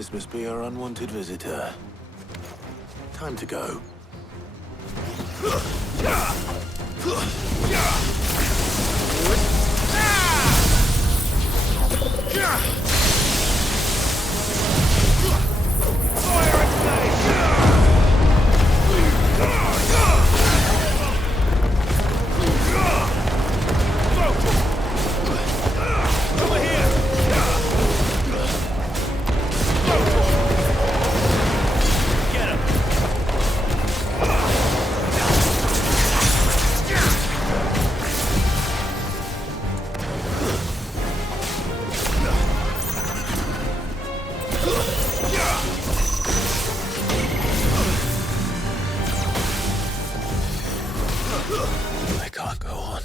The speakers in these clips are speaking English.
This must be our unwanted visitor. Time to go. I can't go on.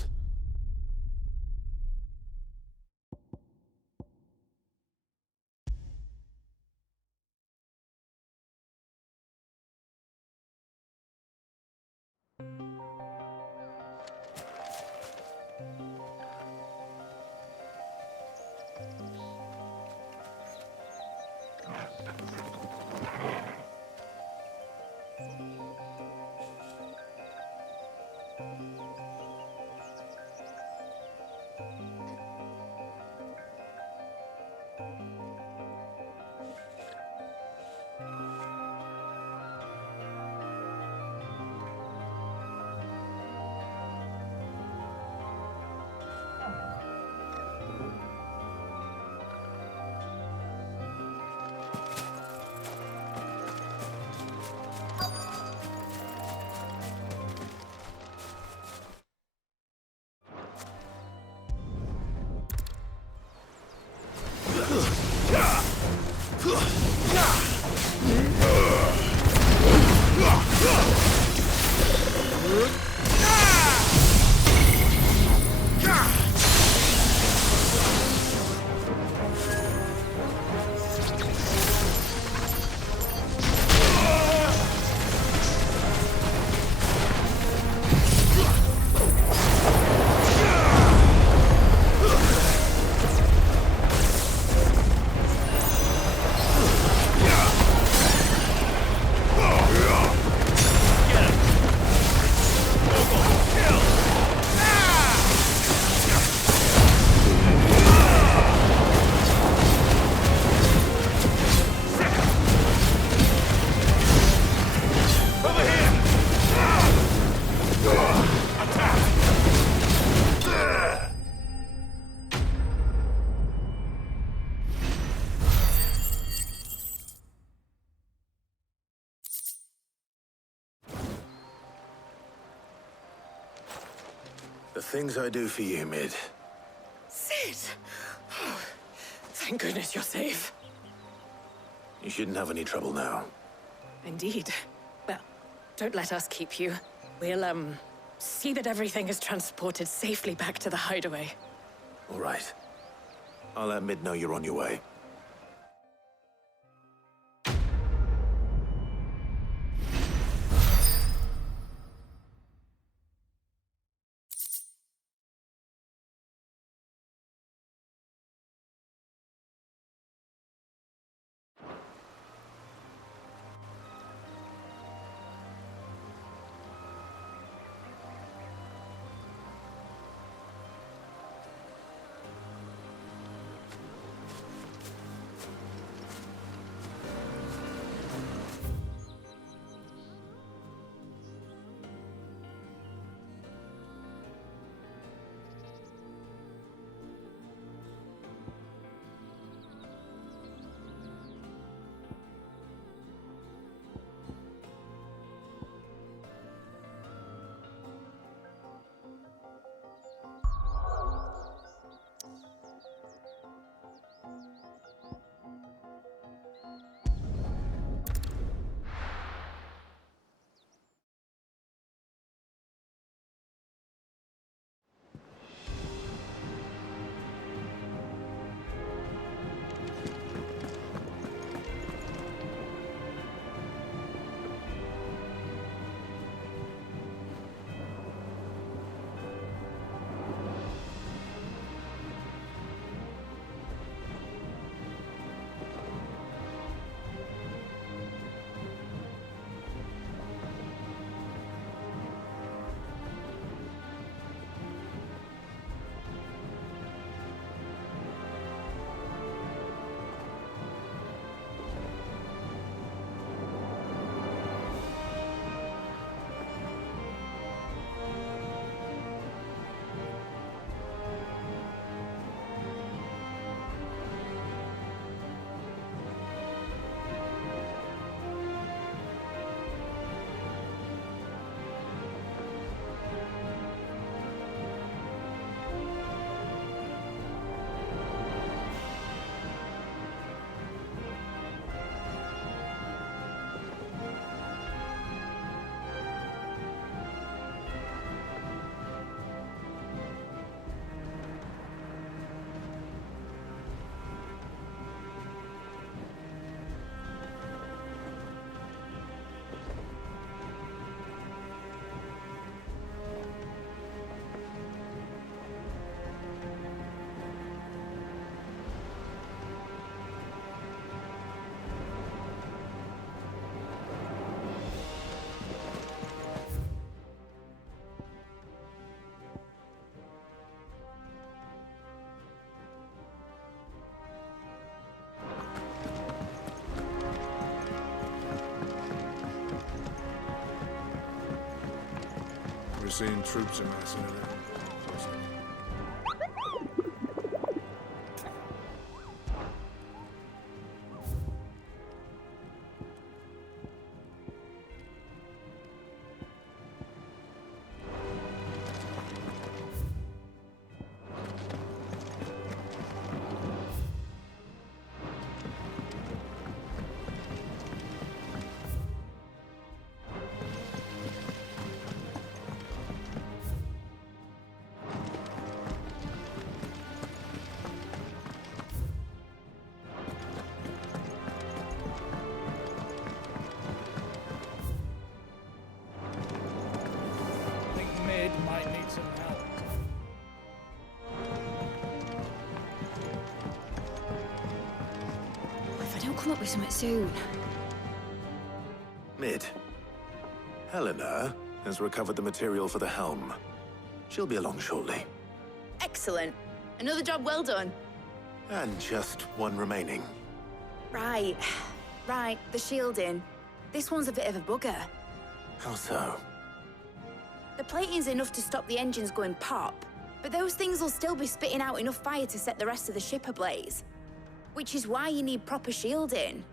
The things I do for you, Mid. Cid! Oh, thank goodness you're safe. You shouldn't have any trouble now. Indeed. Well, don't let us keep you. We'll, see that everything is transported safely back to the hideaway. All right. I'll let Mid know you're on your way. seeing troops amassing in it. I think Mid might need some help. If I don't come up with something soon. Mid. Helena has recovered the material for the helm. She'll be along shortly. Excellent. Another job well done. And just one remaining. Right. Right, the shielding. This one's a bit of a bugger. How so? The plating's enough to stop the engines going pop, but those things will still be spitting out enough fire to set the rest of the ship ablaze. Which is why you need proper shielding.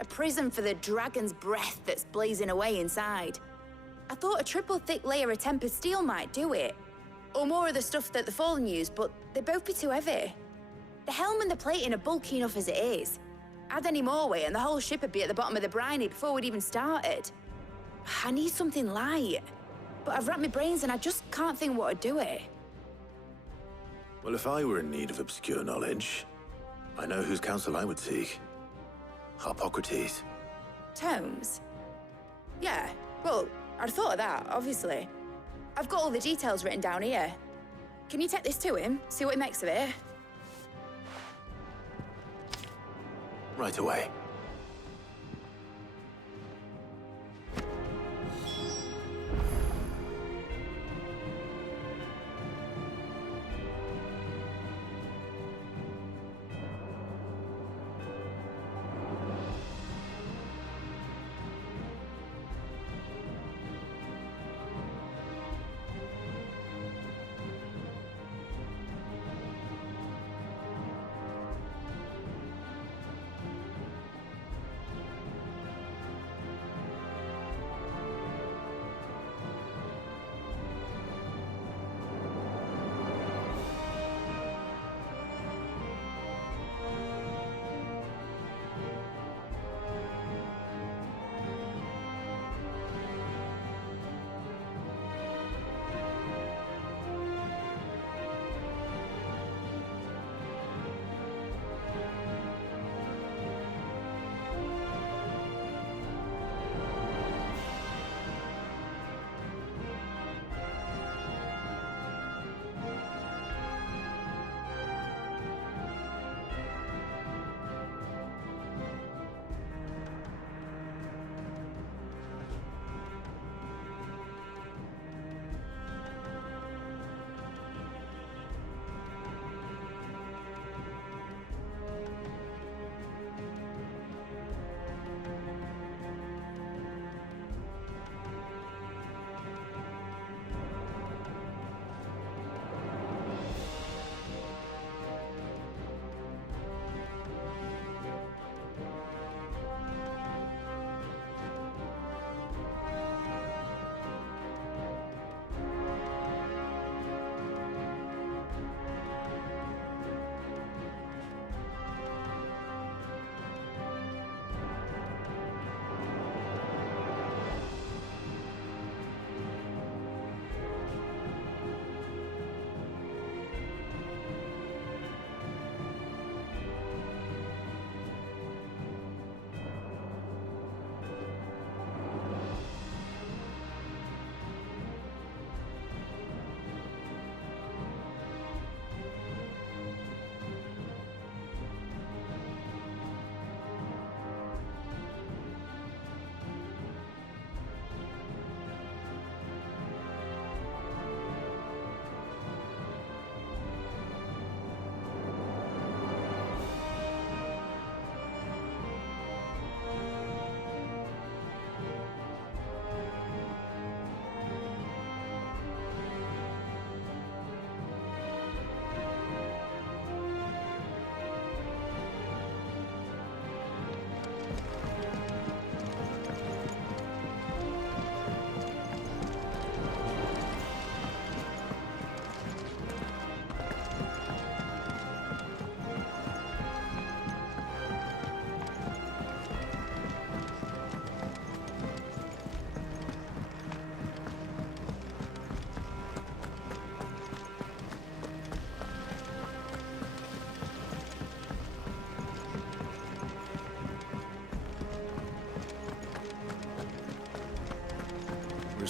A prison for the dragon's breath that's blazing away inside. I thought a triple thick layer of tempered steel might do it. Or more of the stuff that the Fallen use, but they'd both be too heavy. The helm and the plating are bulky enough as it is. Add any more weight and the whole ship would be at the bottom of the briny before we'd even started. I need something light. But I've racked my brains and I just can't think what would do it. Well, if I were in need of obscure knowledge, I know whose counsel I would seek. Harpocrates. Tomes? Yeah, well, I'd thought of that, obviously. I've got all the details written down here. Can you take this to him, see what he makes of it? Right away.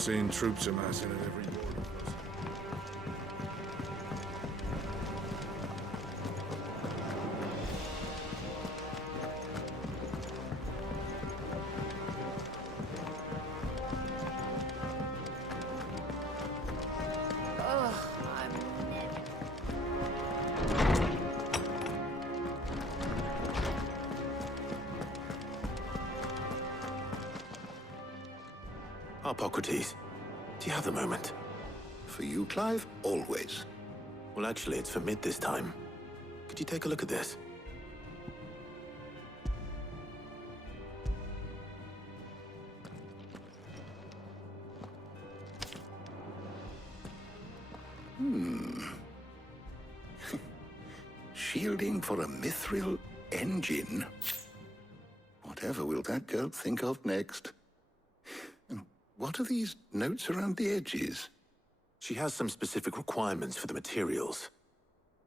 seen troops amassing at every border crossing. Hippocrates, do you have a moment? For you, Clive? Always. Well, actually, it's for Mid this time. Could you take a look at this? Shielding for a mithril engine? Whatever will that girl think of next? And what are these notes around the edges? She has some specific requirements for the materials.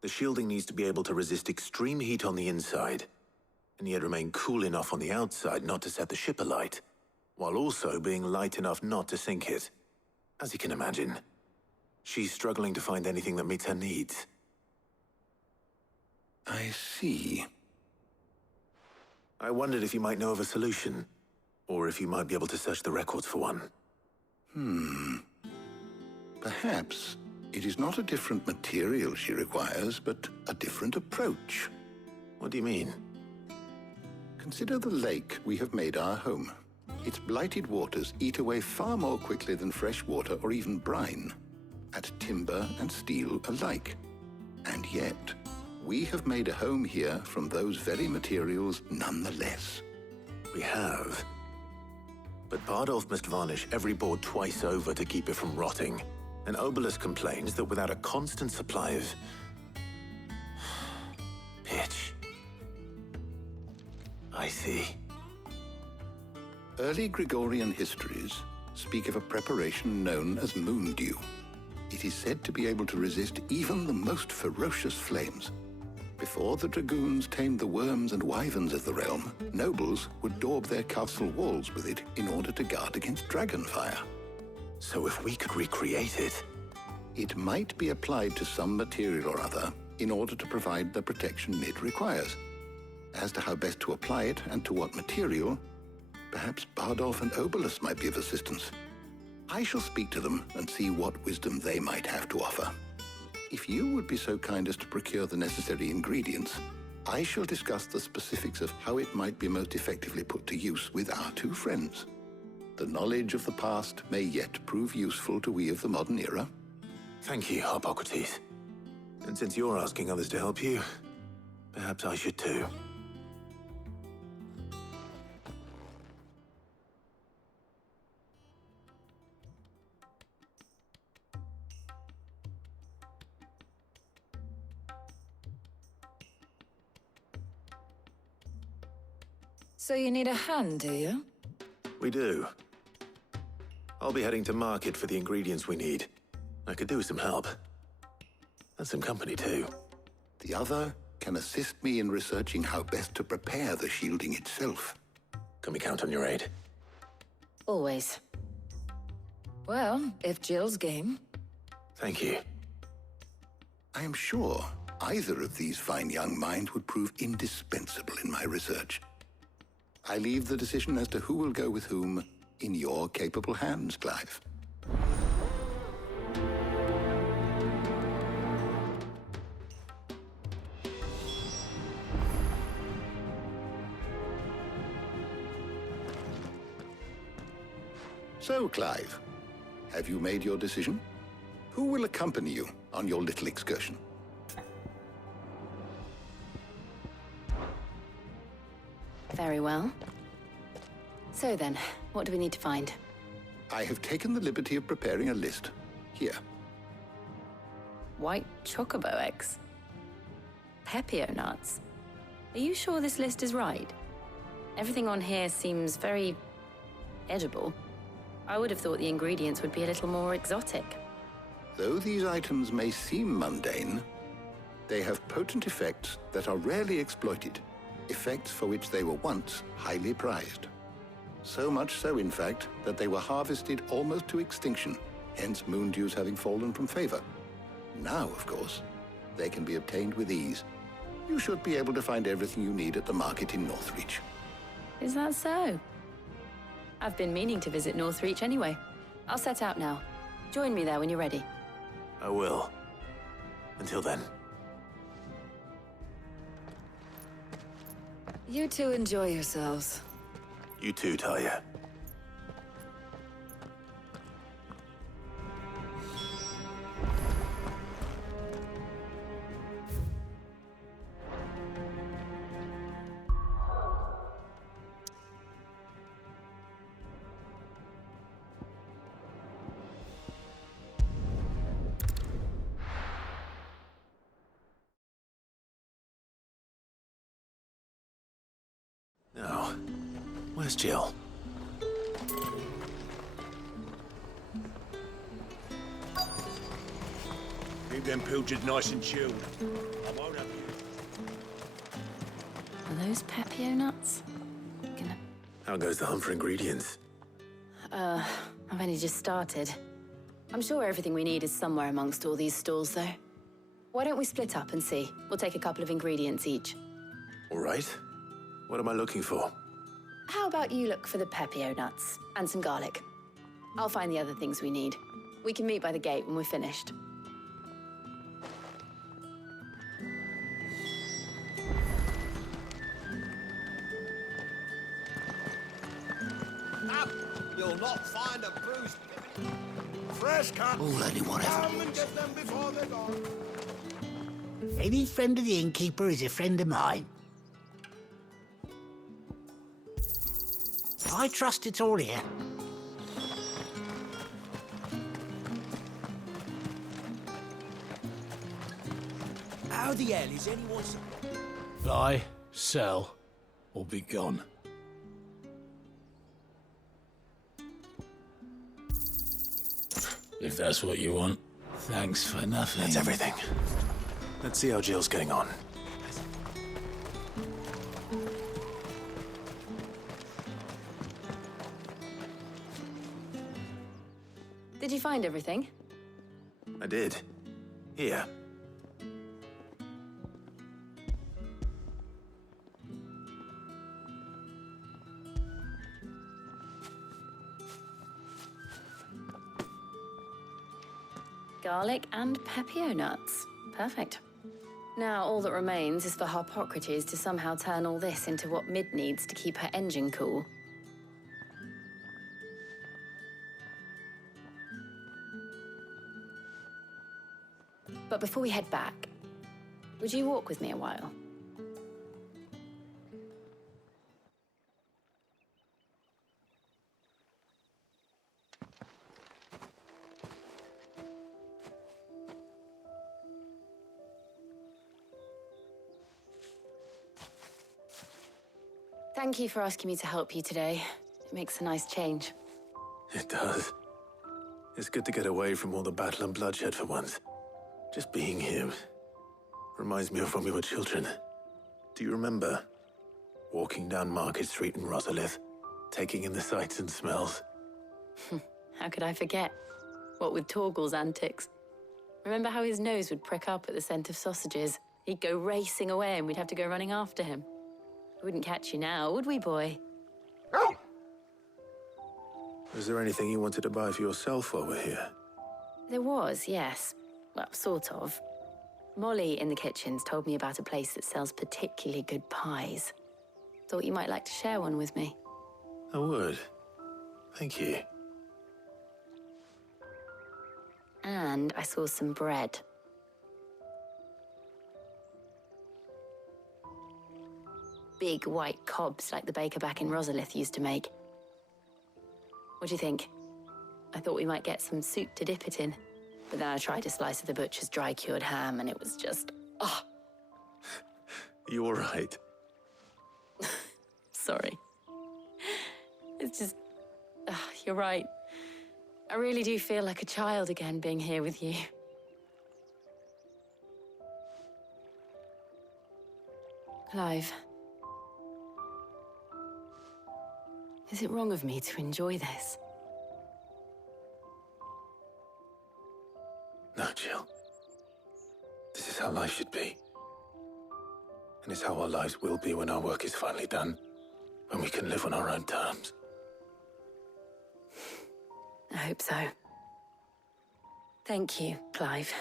The shielding needs to be able to resist extreme heat on the inside, and yet remain cool enough on the outside not to set the ship alight, while also being light enough not to sink it. As you can imagine, she's struggling to find anything that meets her needs. I see. I wondered if you might know of a solution, or if you might be able to search the records for one. Perhaps it is not a different material she requires, but a different approach. What do you mean? Consider the lake we have made our home. Its blighted waters eat away far more quickly than fresh water or even brine, at timber and steel alike. And yet, we have made a home here from those very materials nonetheless. We have. But Bardolph must varnish every board twice over to keep it from rotting. And Obelus complains that without a constant supply of pitch. I see. Early Gregorian histories speak of a preparation known as moon dew. It is said to be able to resist even the most ferocious flames. Before the dragoons tamed the worms and wyverns of the realm, nobles would daub their castle walls with it in order to guard against dragonfire. So if we could recreate it... It might be applied to some material or other in order to provide the protection Mid requires. As to how best to apply it and to what material, perhaps Bardolph and Obelus might be of assistance. I shall speak to them and see what wisdom they might have to offer. If you would be so kind as to procure the necessary ingredients, I shall discuss the specifics of how it might be most effectively put to use with our two friends. The knowledge of the past may yet prove useful to we of the modern era. Thank you, Hippocrates. And since you're asking others to help you, perhaps I should too. So you need a hand, do you? We do. I'll be heading to market for the ingredients we need. I could do with some help. And some company, too. The other can assist me in researching how best to prepare the shielding itself. Can we count on your aid? Always. Well, if Jill's game. Thank you. I am sure either of these fine young minds would prove indispensable in my research. I leave the decision as to who will go with whom in your capable hands, Clive. So, Clive, have you made your decision? Who will accompany you on your little excursion? Very well. So then, what do we need to find? I have taken the liberty of preparing a list. Here. White chocobo eggs. Pepio nuts. Are you sure this list is right? Everything on here seems very edible. I would have thought the ingredients would be a little more exotic. Though these items may seem mundane, they have potent effects that are rarely exploited, effects for which they were once highly prized. So much so, in fact, that they were harvested almost to extinction, hence moon dews having fallen from favor. Now, of course, they can be obtained with ease. You should be able to find everything you need at the market in Northreach. Is that so? I've been meaning to visit Northreach anyway. I'll set out now. Join me there when you're ready. I will. Until then. You two enjoy yourselves. You too, Talia. Now, where's Jill? Keep them pilchards nice and chilled. I won't have you. Are those Pepio nuts? Gonna... How goes the hunt for ingredients? I've only just started. I'm sure everything we need is somewhere amongst all these stalls, though. Why don't we split up and see? We'll take a couple of ingredients each. All right. What am I looking for? How about you look for the Pepio nuts and some garlic? I'll find the other things we need. We can meet by the gate when we're finished. Up! You'll not find a bruised Fresh cut. All anyone Come and get them before they're gone. Any friend of the innkeeper is a friend of mine. I trust it's all here. How the hell is anyone... Buy, sell, or be gone. If that's what you want, thanks for nothing. That's everything. Let's see how Jill's getting on. Did you find everything? I did. Here. Garlic and Pepio nuts. Perfect. Now all that remains is for Harpocrates to somehow turn all this into what Mid needs to keep her engine cool. But before we head back, would you walk with me a while? Thank you for asking me to help you today. It makes a nice change. It does. It's good to get away from all the battle and bloodshed for once. Just being here reminds me of when we were children. Do you remember walking down Market Street in Rosalith, taking in the sights and smells? How could I forget? What with Torgal's antics. Remember how his nose would prick up at the scent of sausages? He'd go racing away and we'd have to go running after him. We wouldn't catch you now, would we, boy? Was there anything you wanted to buy for yourself while we're here? There was, yes. Well, sort of. Molly in the kitchens told me about a place that sells particularly good pies. Thought you might like to share one with me. I would. Thank you. And I saw some bread. Big white cobs like the baker back in Rosalith used to make. What do you think? I thought we might get some soup to dip it in. But then I tried a slice of the butcher's dry-cured ham and it was just... oh, You all right? sorry. It's just... you're right. I really do feel like a child again being here with you. Clive. Is it wrong of me to enjoy this? No, Jill. This is how life should be. And it's how our lives will be when our work is finally done. When we can live on our own terms. I hope so. Thank you, Clive.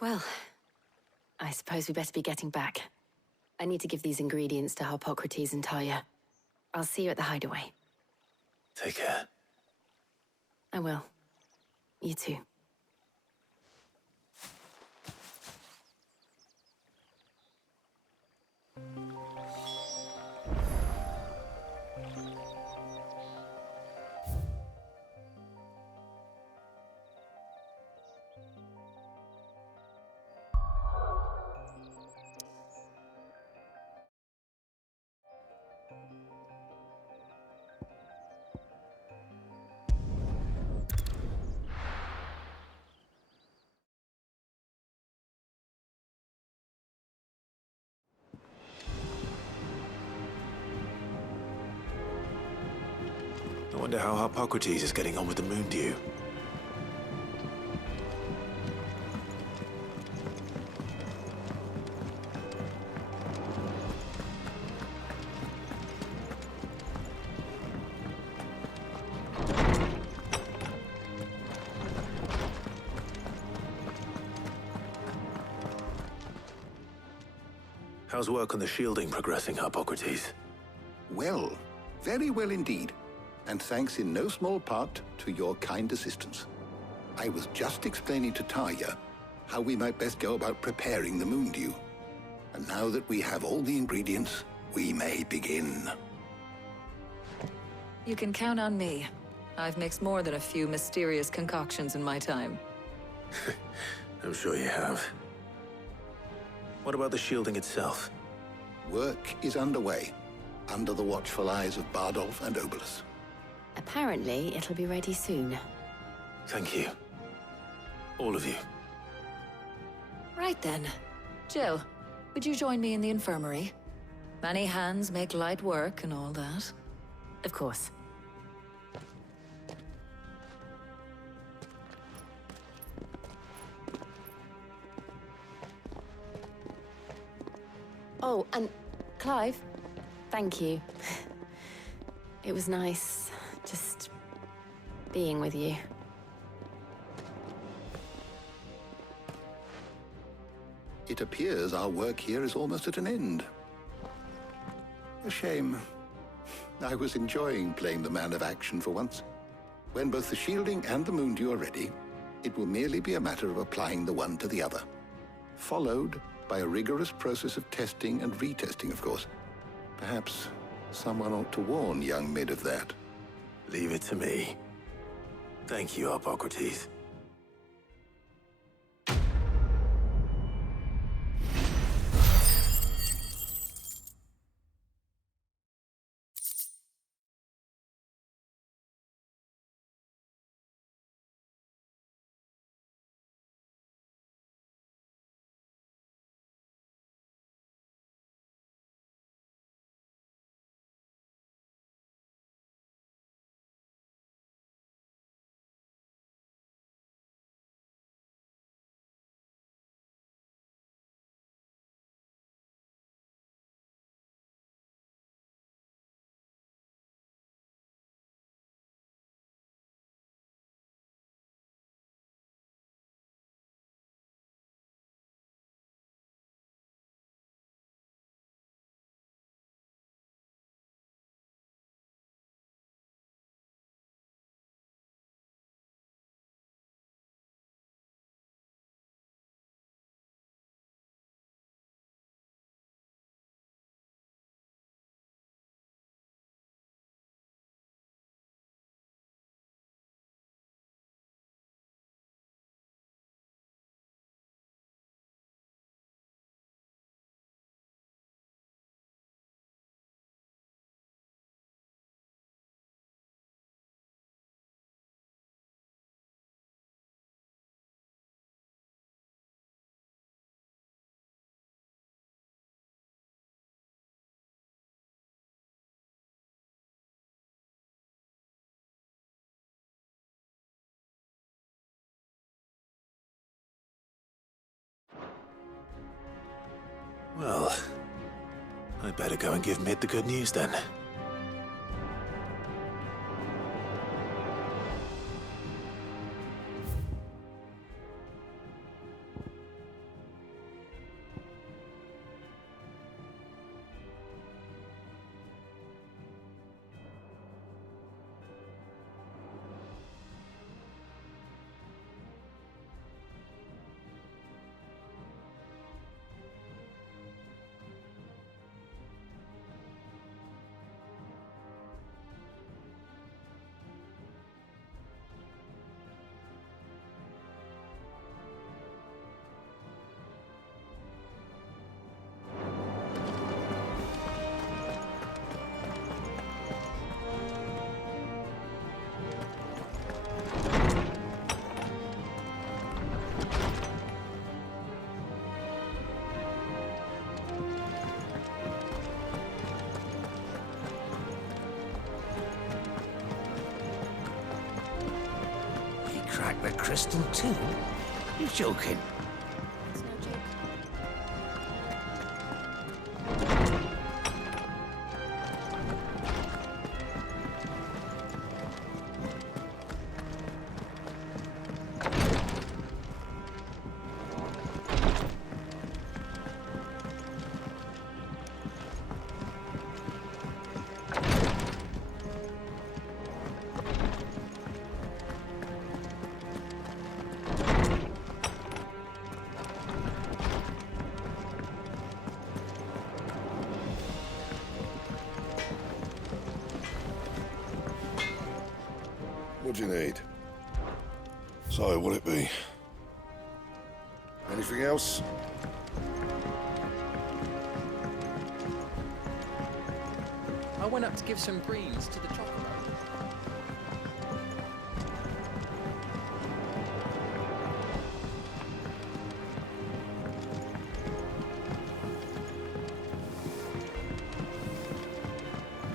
Well, I suppose we better be getting back. I need to give these ingredients to Harpocrates and Tarja. I'll see you at the hideaway. Take care. I will. You too. I wonder how Harpocrates is getting on with the Moondew. How's work on the shielding progressing, Harpocrates? Well, very well indeed. And thanks in no small part to your kind assistance. I was just explaining to Tarja how we might best go about preparing the Moondew. And now that we have all the ingredients, we may begin. You can count on me. I've mixed more than a few mysterious concoctions in my time. I'm sure you have. What about the shielding itself? Work is underway, under the watchful eyes of Bardolph and Obolus. Apparently, it'll be ready soon. Thank you. All of you. Right then. Jill, would you join me in the infirmary? Many hands make light work and all that. Of course. Oh, and Clive, thank you. It was nice, just being with you. It appears our work here is almost at an end. A shame. I was enjoying playing the man of action for once. When both the shielding and the Moondew are ready, it will merely be a matter of applying the one to the other. Followed by a rigorous process of testing and retesting, of course. Perhaps someone ought to warn young Mid of that. Leave it to me. Thank you, Harpocrates. Better go and give Mid the good news then. Crack the crystal too? You're joking. It's no joke. What do you need? So, what'll it be? Anything else? I went up to give some greens to the chocolate.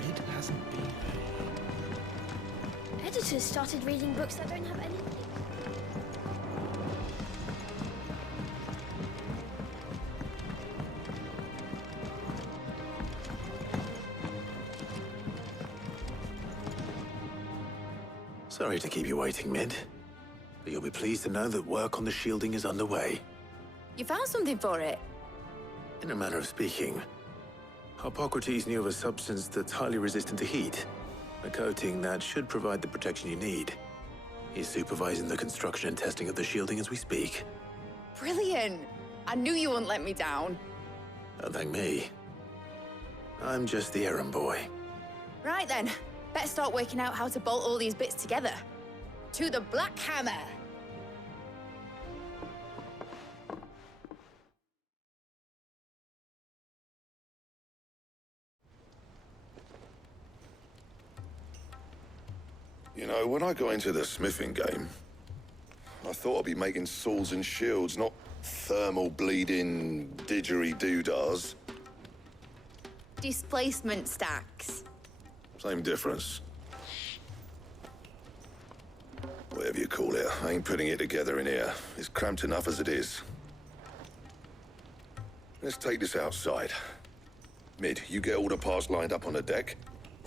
Mid hasn't been there. Editors started reading books that don't have any. Sorry to keep you waiting, Mid. But you'll be pleased to know that work on the shielding is underway. You found something for it? In a manner of speaking, Harpocrates knew of a substance that's highly resistant to heat. A coating that should provide the protection you need. He's supervising the construction and testing of the shielding as we speak. Brilliant! I knew you wouldn't let me down. Don't thank me. I'm just the errand boy. Right then, better start working out how to bolt all these bits together. To the Black Hammer! You know, when I got into the smithing game, I thought I'd be making swords and shields, not thermal bleeding didgeridoo-dahs. Displacement stacks. Same difference. Whatever you call it, I ain't putting it together in here. It's cramped enough as it is. Let's take this outside. Mid, you get all the parts lined up on the deck.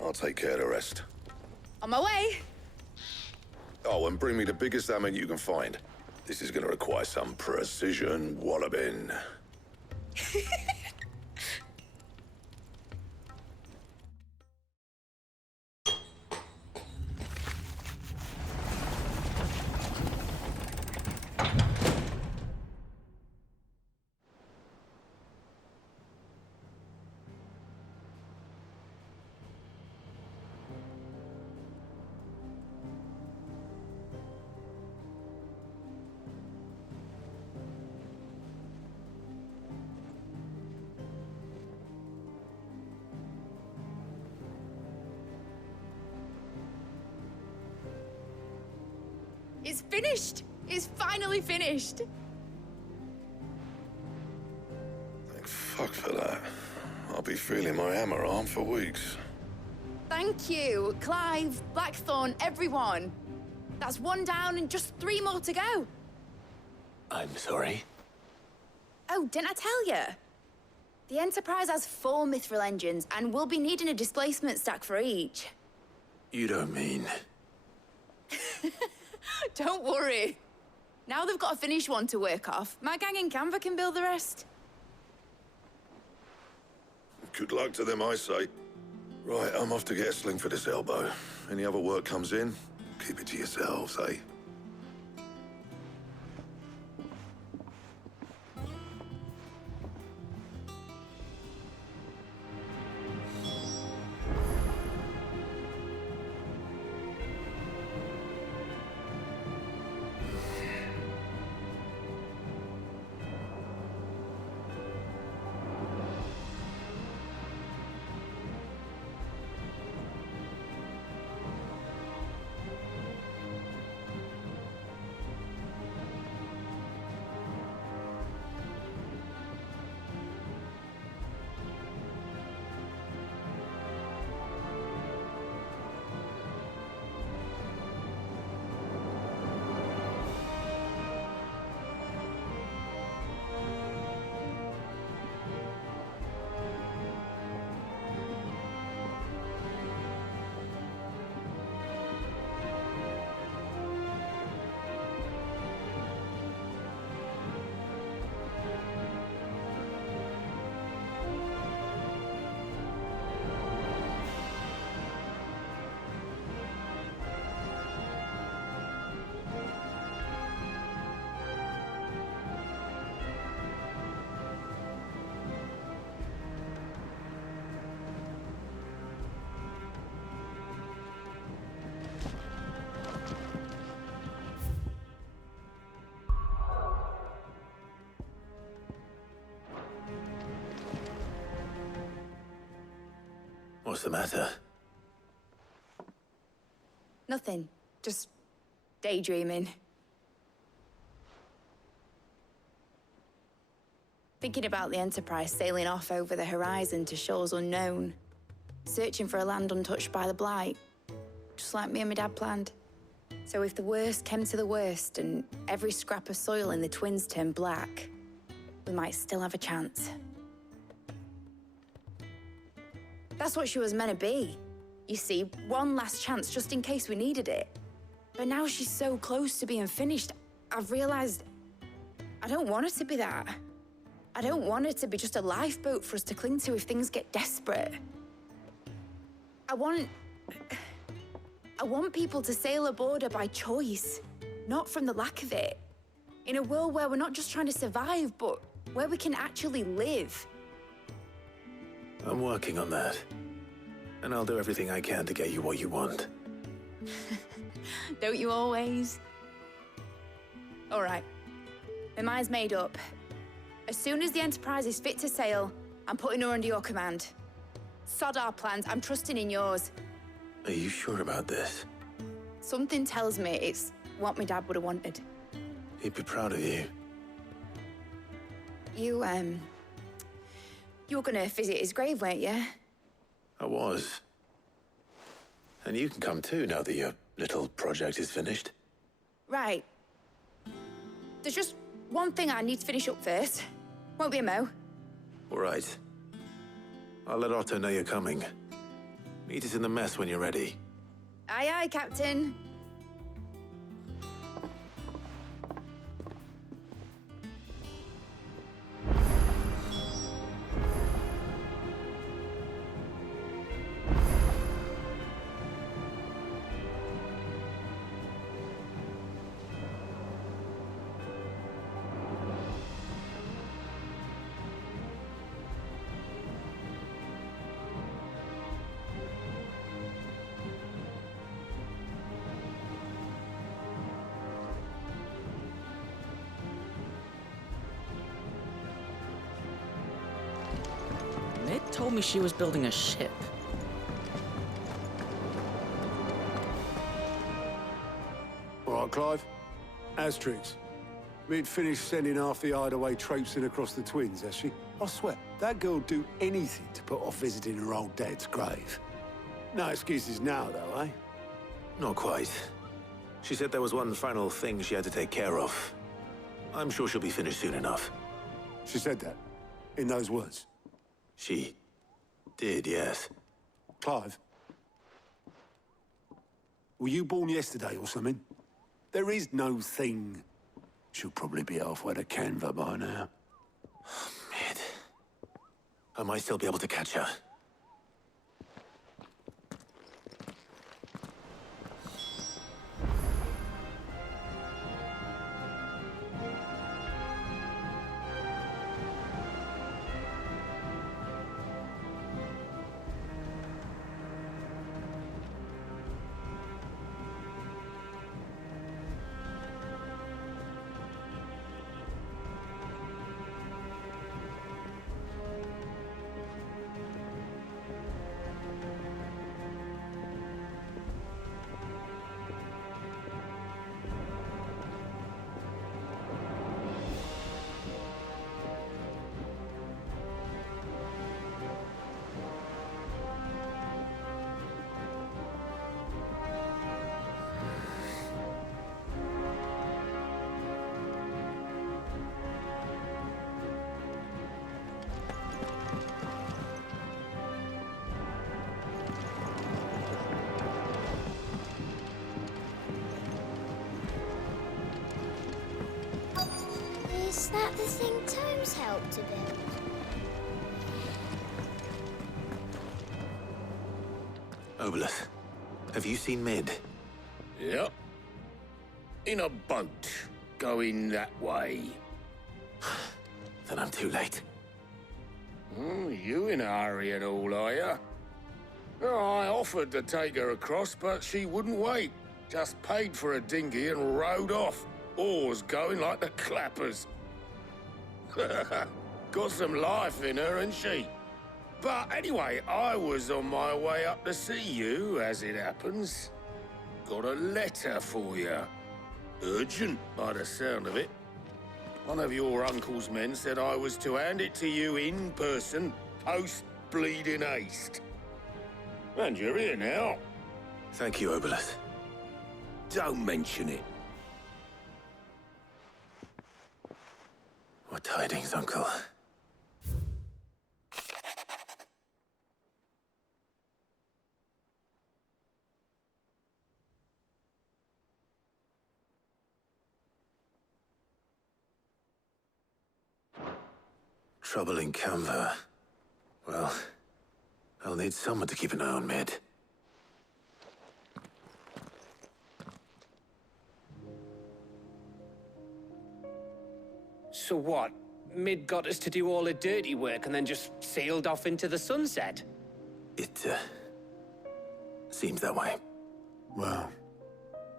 I'll take care of the rest. On my way! Oh, and bring me the biggest hammer you can find. This is gonna require some precision walloping. It's finished! It's finally finished! Thank fuck for that. I'll be feeling my hammer arm for weeks. Thank you, Clive, Blackthorn, everyone. That's one down and just 3 more to go. I'm sorry. Oh, didn't I tell you? The Enterprise has 4 mithril engines, and we'll be needing a displacement stack for each. You don't mean... Don't worry. Now they've got a finished one to work off. My gang in Canva can build the rest. Good luck to them, I say. Right, I'm off to get a sling for this elbow. Any other work comes in, keep it to yourselves, eh? What's the matter? Nothing. Just daydreaming. Thinking about the Enterprise sailing off over the horizon to shores unknown. Searching for a land untouched by the Blight. Just like me and my dad planned. So if the worst came to the worst and every scrap of soil in the Twins turned black, we might still have a chance. That's what she was meant to be. You see, one last chance just in case we needed it. But now she's so close to being finished, I've realized I don't want it to be that. I don't want it to be just a lifeboat for us to cling to if things get desperate. I want people to sail aboard her by choice, not from the lack of it. In a world where we're not just trying to survive, but where we can actually live. I'm working on that. And I'll do everything I can to get you what you want. Don't you always? All right. My mind's made up. As soon as the Enterprise is fit to sail, I'm putting her under your command. Sod our plans, I'm trusting in yours. Are you sure about this? Something tells me it's what my dad would have wanted. He'd be proud of you. You were gonna visit his grave, weren't you? I was. And you can come too now that your little project is finished. Right. There's just one thing I need to finish up first. Won't be a mo. All right. I'll let Otto know you're coming. Meet us in the mess when you're ready. Aye, aye, Captain. Mid told me she was building a ship. All right, Clive. Asterix. Mid finished sending half the hideaway traipsing across the Twins, has she? I swear, that girl'd do anything to put off visiting her old dad's grave. No excuses now, though, eh? Not quite. She said there was one final thing she had to take care of. I'm sure she'll be finished soon enough. She said that? In those words? She did, yes. Clive? Were you born yesterday or something? There is no thing. She'll probably be halfway to Canva by now. Mid. I might still be able to catch her. Is that the thing Tomes helped to build? Obolus, have you seen Mid? Yep. In a boat, going that way. Then I'm too late. You in a hurry and all, are you? I offered to take her across, but she wouldn't wait. Just paid for a dinghy and rowed off. Oars going like the clappers. Got some life in her, ain't she? But anyway, I was on my way up to see you, as it happens. Got a letter for you. Urgent, by the sound of it. One of your uncle's men said I was to hand it to you in person, post-bleeding haste. And you're here now. Thank you, Obolus. Don't mention it. What tidings, Uncle? Trouble in Canva. Well, I'll need someone to keep an eye on Mid. So what? Mid got us to do all the dirty work and then just sailed off into the sunset? It, seems that way. Well,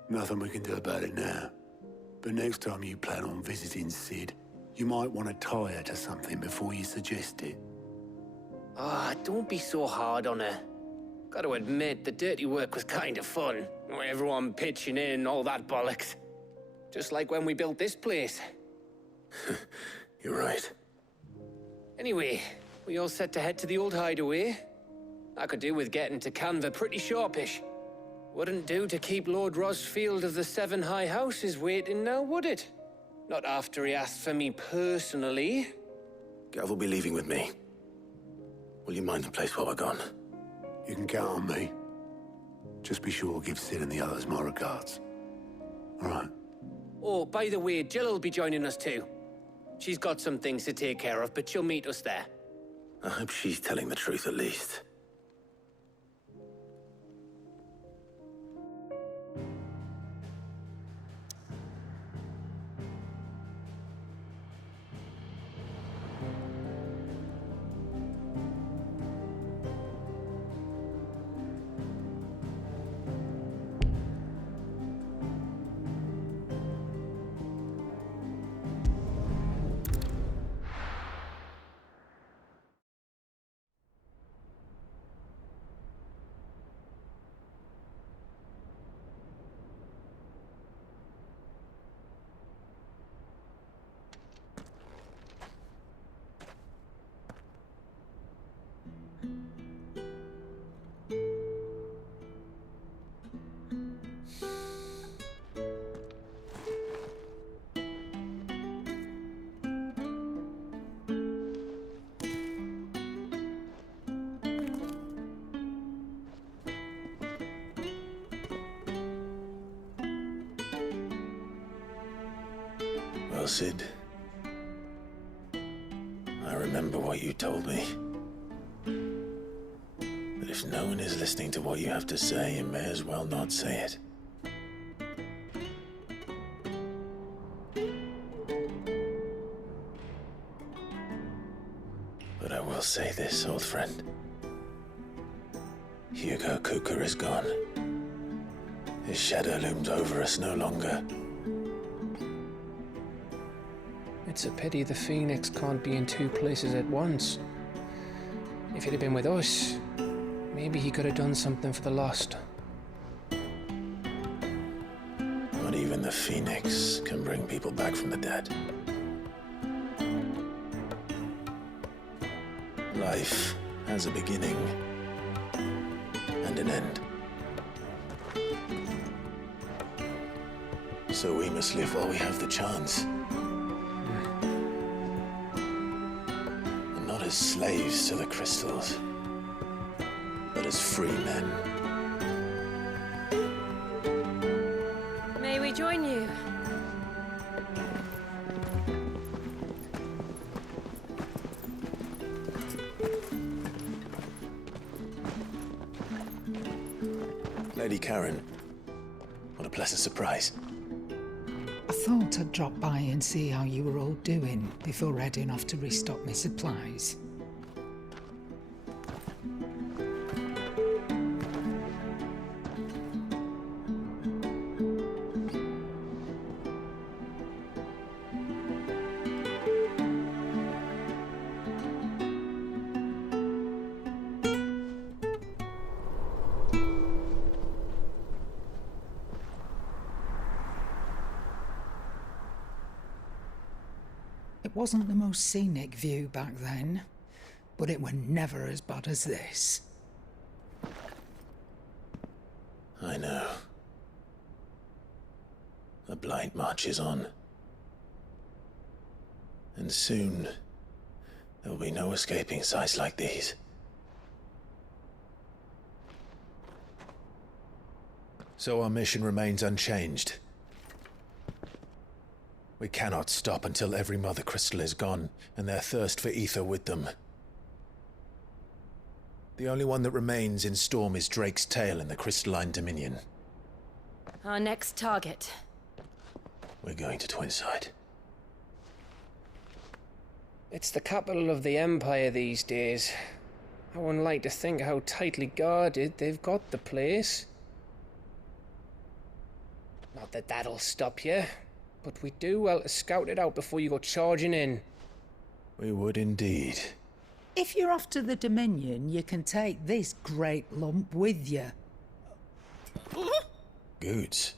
nothing we can do about it now. But next time you plan on visiting Sid, you might want to tie her to something before you suggest it. Ah, don't be so hard on her. Gotta admit, the dirty work was kind of fun. Everyone pitching in, all that bollocks. Just like when we built this place. You're right. Anyway, we all set to head to the old hideaway. I could do with getting to Canva pretty sharpish. Wouldn't do to keep Lord Rosfield of the Seven High Houses waiting now, would it? Not after he asked for me personally. Gav will be leaving with me. Will you mind the place while we're gone? You can count on me. Just be sure to give Sid and the others my regards. All right. Oh, by the way, Jill will be joining us too. She's got some things to take care of, but she'll meet us there. I hope she's telling the truth at least. Well, Sid, I remember what you told me. That if no one is listening to what you have to say, you may as well not say it. But I will say this, old friend. Hugo Kuka is gone. His shadow looms over us no longer. It's a pity the Phoenix can't be in two places at once. If he'd have been with us, maybe he could have done something for the Lost. Not even the Phoenix can bring people back from the dead. Life has a beginning and an end. So we must live while we have the chance. And not as slaves to the crystals, but as free men. May we join you? Lady Karen, what a pleasant surprise. I thought I'd drop by and see how you were all doing before heading off to restock my supplies. It wasn't the most scenic view back then, but it were never as bad as this. I know. The Blight marches on. And soon, there will be no escaping sights like these. So our mission remains unchanged. We cannot stop until every Mother Crystal is gone, and their thirst for ether with them. The only one that remains in Storm is Drake's Tail in the Crystalline Dominion. Our next target. We're going to Twinside. It's the capital of the Empire these days. I wouldn't like to think how tightly guarded they've got the place. Not that that'll stop you. But we do well to scout it out before you go charging in. We would indeed. If you're off to the Dominion, you can take this great lump with you. Goods.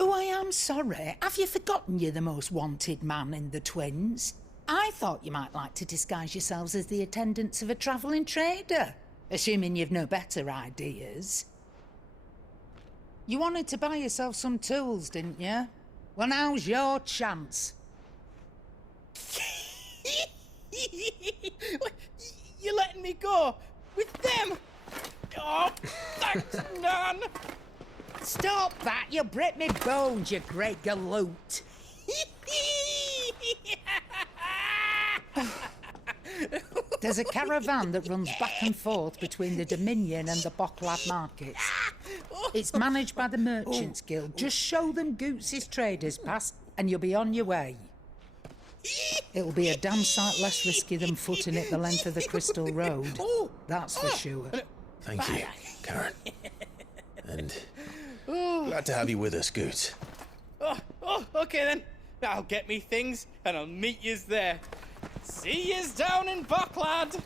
Oh, I am sorry. Have you forgotten you're the most wanted man in the Twins? I thought you might like to disguise yourselves as the attendants of a travelling trader, assuming you've no better ideas. You wanted to buy yourself some tools, didn't you? Well, now's your chance. You're letting me go with them? Oh, thanks, Nan. Stop that! You'll break me bones, you great galoot. There's a caravan that runs back and forth between the Dominion and the Bocklad markets. It's managed by the Merchants Guild. Just show them Goots' traders pass, and you'll be on your way. It'll be a damn sight less risky than footing it the length of the Crystal Road. That's for sure. Thank you, Karen. And glad to have you with us, Goots. Okay then. I'll get me things, and I'll meet yous there. See yous down in Bocklad.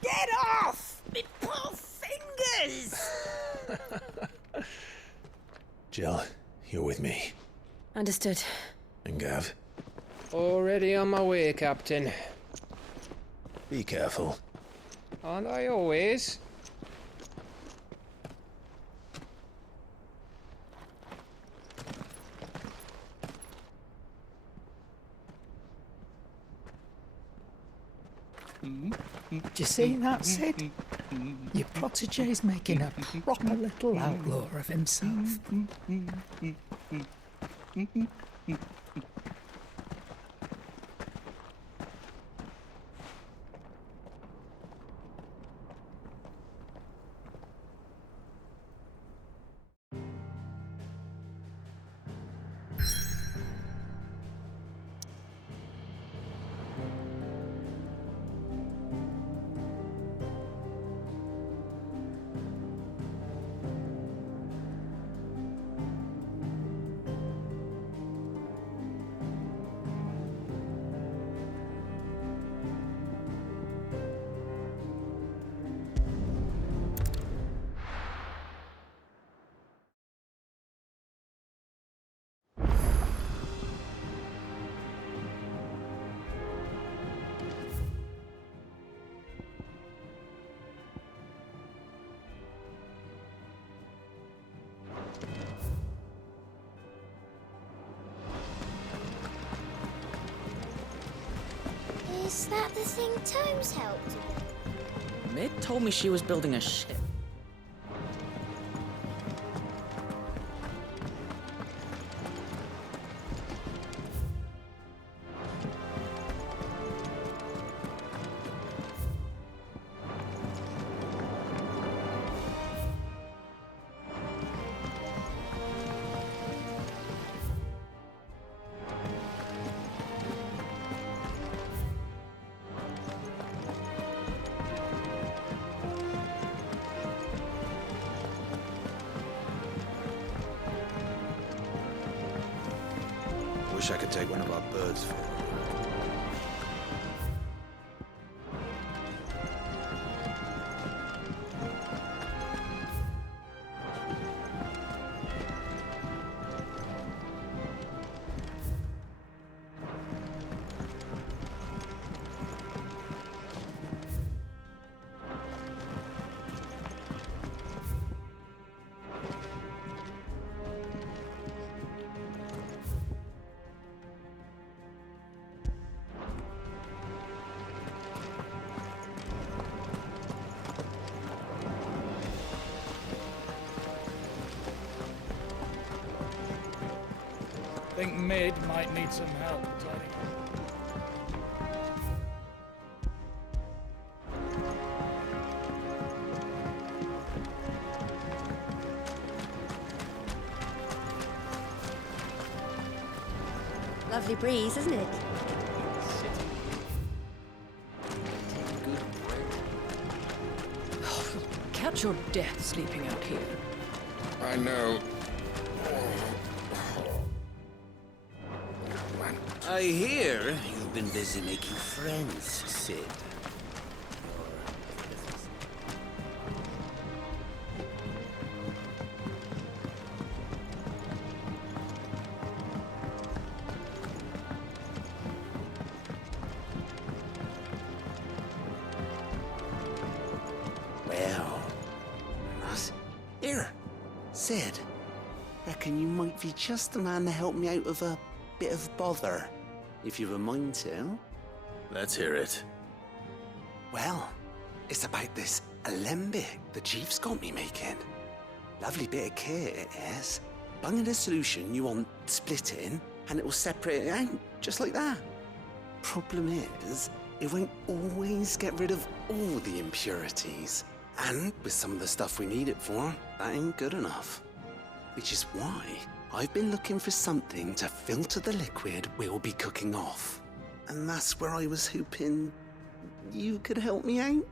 Get off! Me poor fingers! Jill, you're with me. Understood. And Gav? Already on my way, Captain. Be careful. Aren't I always? Do you see that, Sid? Your protege's making a proper little outlaw of himself. Is that the thing Tomes helped with? Mid told me she was building a ship. Wish I could take one of our birds for her. I think Mid might need some help tidying Lovely breeze, isn't it? Catch your death sleeping out here. I know. I hear you've been busy making friends, Sid. Well, here, Sid. Reckon you might be just the man to help me out of a bit of bother, if you've a mind to. Let's hear it. Well, it's about this alembic the chief's got me making. Lovely bit of kit it is. Bung in a solution you want splitting, and it will separate it out, just like that. Problem is, it won't always get rid of all the impurities. And with some of the stuff we need it for, that ain't good enough. Which is why I've been looking for something to filter the liquid we'll be cooking off. And that's where I was hoping you could help me out.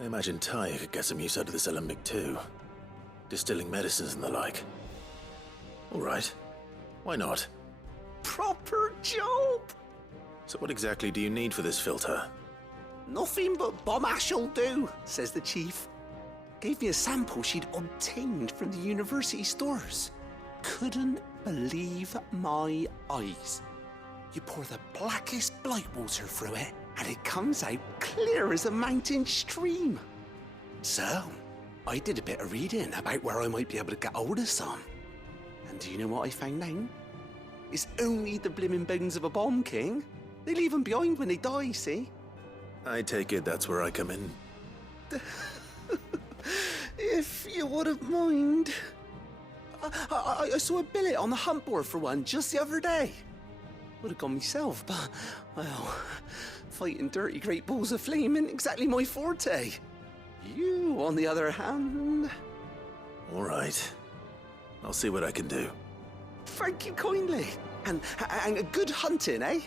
I imagine Ty could get some use out of this alembic too. Distilling medicines and the like. All right. Why not? Proper job! So what exactly do you need for this filter? Nothing but bomb ash'll do, says the chief. Gave me a sample she'd obtained from the university stores. Couldn't believe my eyes. You pour the blackest blight water through it, and it comes out clear as a mountain stream. So, I did a bit of reading about where I might be able to get hold of some. And do you know what I found out? It's only the blimmin' bones of a bomb king. They leave them behind when they die, see? I take it that's where I come in. If you wouldn't mind. I saw a billet on the hunt board for one just the other day. Would have gone myself, but, well, fighting dirty great balls of flame ain't exactly my forte. You, on the other hand... All right. I'll see what I can do. Thank you kindly. And good hunting, eh?